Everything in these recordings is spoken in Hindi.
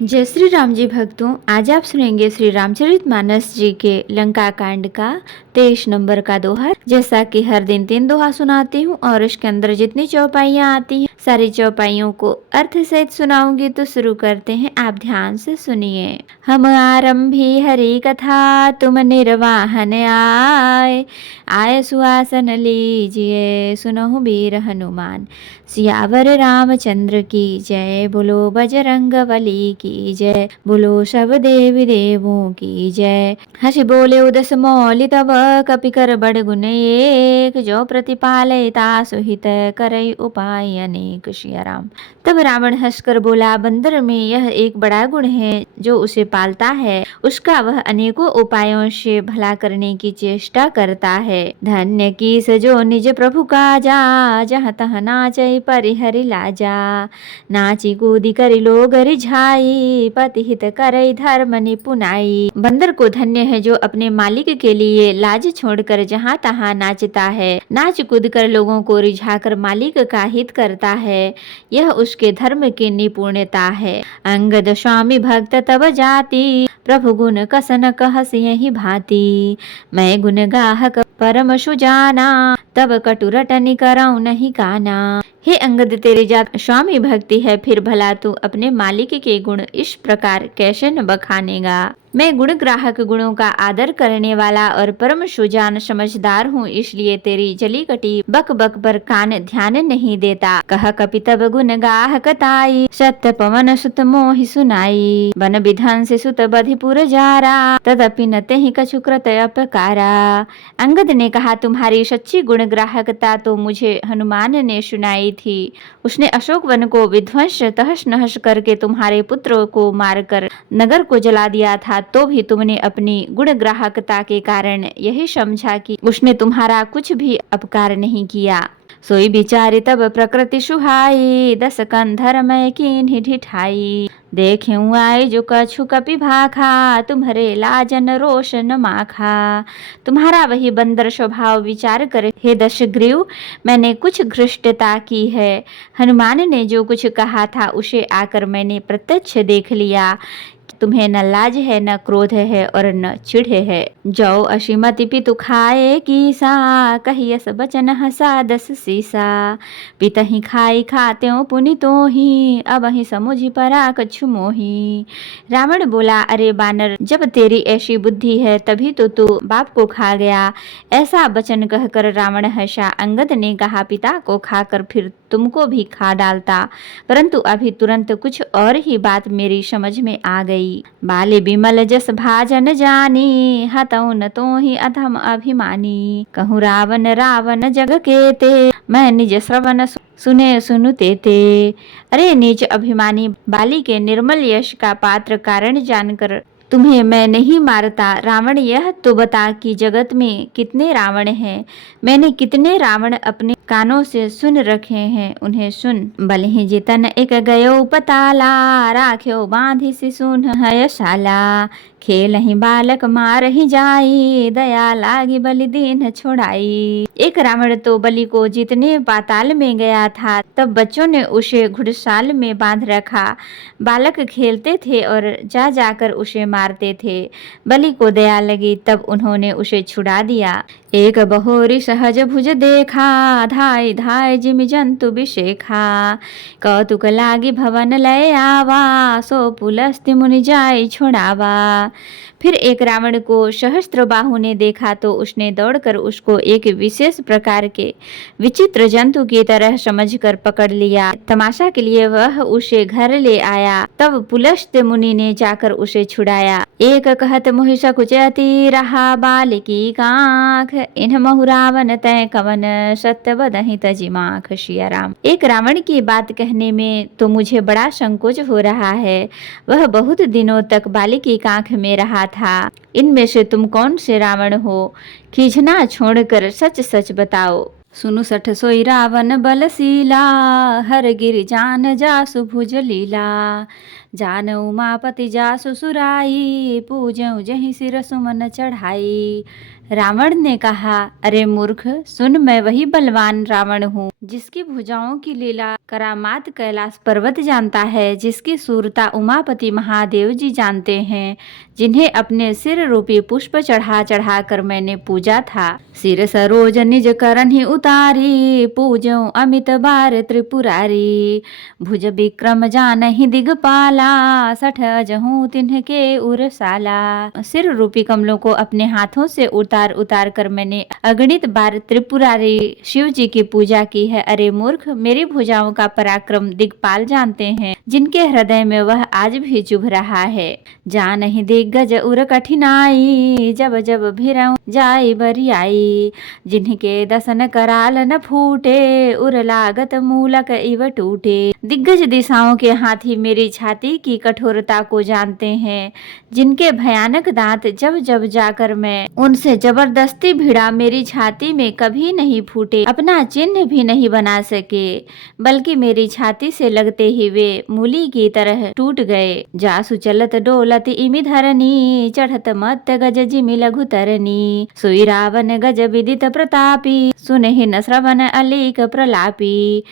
जय श्री राम जी भक्तों, आज आप सुनेंगे श्री रामचरितमानस जी के लंका कांड का 23 नंबर का दोहा। जैसा कि हर दिन 3 दोहा सुनाती हूँ और इसके अंदर जितनी चौपाइयाँ आती हैं सारी चौपाइयों को अर्थ सहित सुनाऊंगी। तो शुरू करते हैं, आप ध्यान से सुनिए। हम आरंभी हरि कथा तुम निर्वाहन आए, आए सुहासन लीजिए सुनहु वीर हनुमान। सियावर रामचंद्र की जय, बोलो बजरंग बली की जय, बोलो सब देवी देवों की जय। हंसी बोले उदस मौलि तब, कपि कर बड़ गुण एक, जो प्रतिपालय तासु हित करई उपाय अनेक। सिया राम। तब रावण हंसकर बोला, बंदर में यह एक बड़ा गुण है जो उसे पालता है, उसका वह अनेकों उपायों से भला करने की चेष्टा करता है। धन्य की सजो निज प्रभु काजा, जहाँ तहाँ नाचई परिहरि लाजा, नाची कूदी करी लोग रिझाई, पति हित करई धर्म निपुनाई। बंदर को धन्य है जो अपने मालिक के लिए लाज छोड़कर जहाँ तहाँ नाचता है, नाच कूद कर लोगों को रिझाकर मालिक का हित करता है, यह उसके धर्म की निपुणता है। अंगद स्वामी भक्त तब जाति, प्रभु गुण कसन कहस यही भांति, मैं गुण गाहक परम सुजाना, तब कटु रटनि करऊं नहीं काना। हे अंगद, तेरी जात स्वामी भक्ति है, फिर भला तू अपने मालिक के गुण इस प्रकार कैसे न बखानेगा। मैं गुण ग्राहक, गुणों का आदर करने वाला और परम सुजान समझदार हूँ, इसलिए तेरी जली कटी बक बक पर कान ध्यान नहीं देता। कह कपि तब गुण गाहक ताई, सत्य पवन सुत मोहि सुनाई, बन विधान से सुत बधिपुर जारा, तदपि न तेहि कछु कृत अपकारा। अंगद ने कहा, तुम्हारी सच्ची गुण ग्राहकता तो मुझे हनुमान ने सुनाई थी। उसने अशोक वन को विध्वंस तहस नहस करके तुम्हारे पुत्र को मारकर नगर को जला दिया था, तो भी तुमने अपनी गुण ग्राहकता के कारण यही समझा कि उसने तुम्हारा कुछ भी अपकार नहीं किया। सोई विचारी तब प्रकृति सुहाई, 10 कंधर मैं कीन्ही ढिठाई, देखें आई जो कछु कपि भाखा, तुम्हारे लाजन रोष न माखा। तुम्हारा वही बंदर स्वभाव विचार कर हे दशग्रीव, मैंने कुछ घृष्टता की है। हनुमान ने जो कुछ कहा था उसे आकर मैंने प्रत्यक्ष देख लिया। तुम्हें न लाज है, न क्रोध है और न चिढ़ है। जो असीमति पितु खाए कीसा, कहियस बचन हसा 10 सीसा, पितहि खाई खात्यों पुनि तोहि, अब ही समुझि परा कछु मोहि। रावण बोला, अरे बानर, जब तेरी ऐसी बुद्धि है तभी तो तू बाप को खा गया। ऐसा वचन कहकर रावण हंसा। अंगद ने कहा, पिता को खाकर फिर तुमको भी खा डालता, परंतु अभी तुरंत कुछ और ही बात मेरी समझ में आ गई। बाले बिमल जस भाजन जानी, हतौ न तोहि अधम अभिमानी, कहूँ रावण रावण जग केते, मैं निज श्रवण सुने सुनु तेते। अरे नीच अभिमानी, बाली के निर्मल यश का पात्र कारण जानकर तुम्हें मैं नहीं मारता। रावण, यह तो बता कि जगत में कितने रावण हैं। मैंने कितने रावण अपने कानों से सुन रखे हैं, उन्हें सुन। बलहि जितन एक गयो पताला, राख्यो बांधि सिसुन हयशाला, खेलहि बालक मारहि जाई, दया लागी बलि दीन छोड़ाई। एक रावण तो बलि को जीतने पाताल में गया था, तब बच्चों ने उसे घुड़साल में बांध रखा। बालक खेलते थे और जा जाकर उसे मारते थे। बलि को दया लगी, तब उन्होंने उसे छुड़ा दिया। एक बहोरी सहज भुज देखा, धाय धाय जिमि जंतु विशेखा, कौतुक लागी भवन लय आवा, सो पुलस्त्य मुनि जाय छोड़ावा। फिर एक रावण को सहस्त्र बाहु ने देखा तो उसने दौड़कर उसको एक विशेष प्रकार के विचित्र जंतु की तरह समझकर पकड़ लिया। तमाशा के लिए वह उसे घर ले आया। तब पुलस्त्य मुनि ने जाकर उसे छुड़ाया। एक कहत मोहि सकुच अति रहा, बालिकी कांख इन महु रावण तय कवन, सत्य बदहि तजि माख। सिया राम। एक रावण की बात कहने में तो मुझे बड़ा संकोच हो रहा है। वह बहुत दिनों तक बालिकी कांख में रहा था। इनमें से तुम कौन से रावण हो? खींचना छोड़कर सच सच बताओ। सुनु सठ सोई रावण बलशीला, हर गिर जान जासु भुज लीला, जान उमापति जासु सुराई, पूजऊं जहीं सिर सुमन चढ़ाई। रावण ने कहा, अरे मूर्ख सुन, मैं वही बलवान रावण हूँ जिसकी भुजाओं की लीला करामात कैलाश पर्वत जानता है, जिसकी सूरता उमापति महादेव जी जानते हैं, जिन्हें अपने सिर रूपी पुष्प चढ़ा चढ़ा कर मैंने पूजा था। सिर सरोज निज करन ही उतारी, पूजऊं अमित बार त्रिपुरारी। भुज विक्रम जानहि दिगपाला, सठ अजहूं तिन्हके उरसाला। सिर रूपी कमलों को अपने हाथों से उतार उतार कर मैंने अगणित बार त्रिपुरारी शिव जी की पूजा की है। अरे मूर्ख, मेरी भुजाओं का पराक्रम दिगपाल जानते हैं, जिनके हृदय में वह आज भी चुभ रहा है। जानहि दिग्गज उर कठिनाई, जब जब भिरऊं जाई बरियाई। जिनके दसन कराल न फूटे, उर लागत मूलक इव टूटे। दिग्गज दिशाओं के हाथी मेरी छाती की कठोरता को जानते हैं, जिनके भयानक दांत जब जब जाकर मैं उनसे जबरदस्ती भिड़ा मेरी छाती में कभी नहीं फूटे, अपना चिन्ह भी नहीं बना सके, बल्कि मेरी छाती से लगते ही वे मूली की तरह टूट गए। जासु चलत डोलत इमि धरनी, चढ़त मत गज जिमि लघु तरनी। सोई रावण गज विदित प्रतापी, सुनहि न श्रवण अलीक प्रलापी।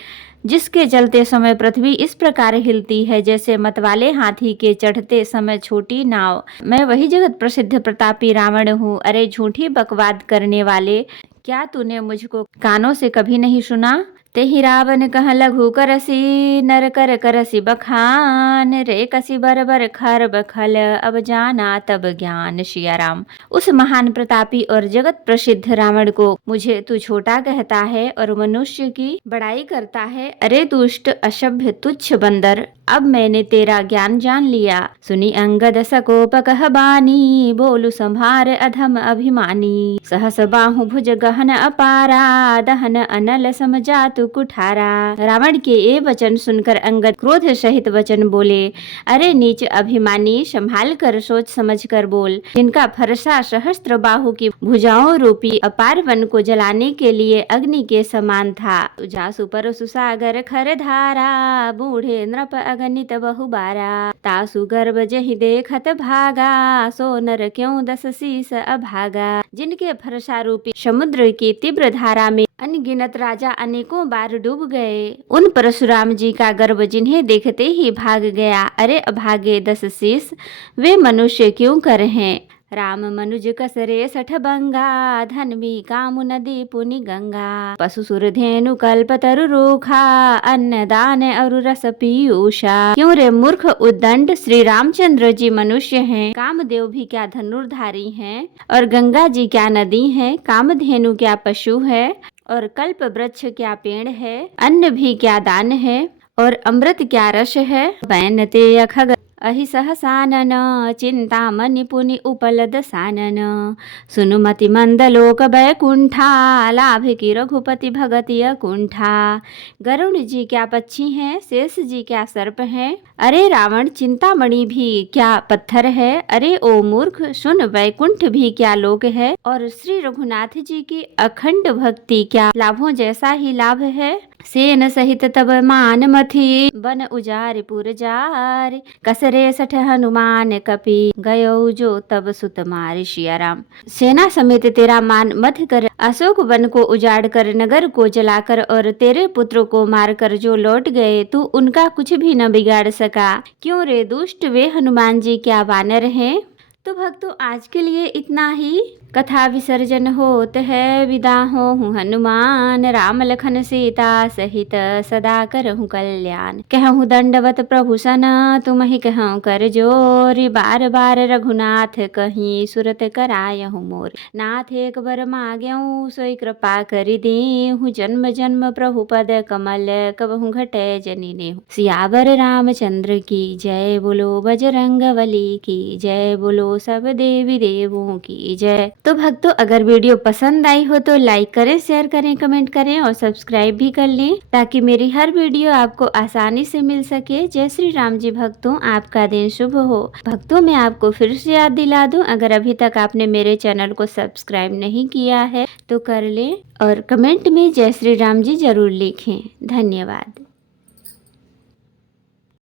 जिसके चलते समय पृथ्वी इस प्रकार हिलती है जैसे मतवाले हाथी के चढ़ते समय छोटी नाव। मैं वही जगत प्रसिद्ध प्रतापी रावण हूँ। अरे झूठी बकवाद करने वाले, क्या तूने मुझको कानों से कभी नहीं सुना? तेहि रावण कह लघु करसी, नर कर करसी बखान। रे कसी बर बर खर बखल, अब जाना तब ज्ञान। सिया राम। उस महान प्रतापी और जगत प्रसिद्ध रावण को मुझे तू छोटा कहता है और मनुष्य की बड़ाई करता है। अरे दुष्ट असभ्य तुच्छ बंदर, अब मैंने तेरा ज्ञान जान लिया। सुनी अंगद सकोप कह बानी, बोलू संभार अधम अभिमानी। सहस बाहु भुज गहन अपारा, दहन अनल समझातु कुठारा। रावण के ये वचन सुनकर अंगद क्रोध सहित वचन बोले, अरे नीच अभिमानी, संभाल कर सोच समझ कर बोल। जिनका फरसा सहस्त्र बाहु की भुजाओं रूपी अपार वन को जलाने के लिए अग्नि के समान था। जासु परसु सागर खर धारा, बूढ़े नृप अगणित बहुबारा। तासु गर्भ जहि देखत भागा, सो नर क्यों दस शीस अभागा। जिनके फरसा रूपी समुद्र की तीव्र धारा में अनगिनत राजा अनेकों बार डूब गए, उन परशुराम जी का गर्भ जिन्हें देखते ही भाग गया। अरे अभागे 10 शीस, वे मनुष्य क्यों कर हैं। राम मनुज कसरे सठ बंगा, धन भी कामु नदी पुनि गंगा। पशु सुर धेनु कल्प तरु रूखा, अन्न दान और रस पीयूषा। क्यों रे मूर्ख उद्दंड, श्री रामचंद्र जी मनुष्य हैं, कामदेव भी क्या धनुर्धारी हैं, और गंगा जी क्या नदी है, कामधेनु क्या पशु है, और कल्प वृक्ष क्या पेड़ है, अन्न भी क्या दान है, और अमृत क्या रस है। बैनते अखग अहि सहसानन, चिंतामणि पुनि उपलद सानन। सुनुमति मंदलोक बैकुंठा, लाभ की रघुपति भगति अकुंठा। गरुड़ जी क्या पक्षी हैं, शेष जी क्या सर्प हैं। अरे रावण, चिंतामणि भी क्या पत्थर है। अरे ओ मूर्ख सुन, वैकुंठ भी क्या लोक है, और श्री रघुनाथ जी की अखंड भक्ति क्या लाभों जैसा ही लाभ है। सेन सहित तब मान मथी, बन उजारि पुर जारि। कसरे सठ हनुमान कपि, गयो जो तब सुत मारि। सिया राम। सेना समेत तेरा मान मथ कर, अशोक वन को उजाड़ कर, नगर को जलाकर और तेरे पुत्र को मारकर जो लौट गए, तू उनका कुछ भी न बिगाड़ सका। क्यों रे दुष्ट, वे हनुमान जी क्या वानर हैं। तो भक्तों, आज के लिए इतना ही। कथा विसर्जन होत है, विदा होहूँ हनुमान। राम लखन सीता सहित सदा करहूँ कल्याण। कहूँ दंडवत प्रभु सन, तुम ही कहूँ कर जोर। बार बार रघुनाथ कहीं, सुरत करायहूँ मोर। नाथ एक बर माग्यऊँ, सोई कृपा करि देहूँ। जन्म जन्म प्रभु पद कमल, कबहूँ घटै जनि नेहु। सियावर रामचंद्र की जय, बोलो बजरंगबली की जय, बोलो सब देवी देवों की जय। तो भक्तों, अगर वीडियो पसंद आई हो तो लाइक करें, शेयर करें, कमेंट करें और सब्सक्राइब भी कर लें, ताकि मेरी हर वीडियो आपको आसानी से मिल सके। जय श्री राम जी। भक्तों, आपका दिन शुभ हो। भक्तों, मैं आपको फिर से याद दिला दूं, अगर अभी तक आपने मेरे चैनल को सब्सक्राइब नहीं किया है तो कर लें, और कमेंट में जय श्री राम जी जरूर लिखें। धन्यवाद।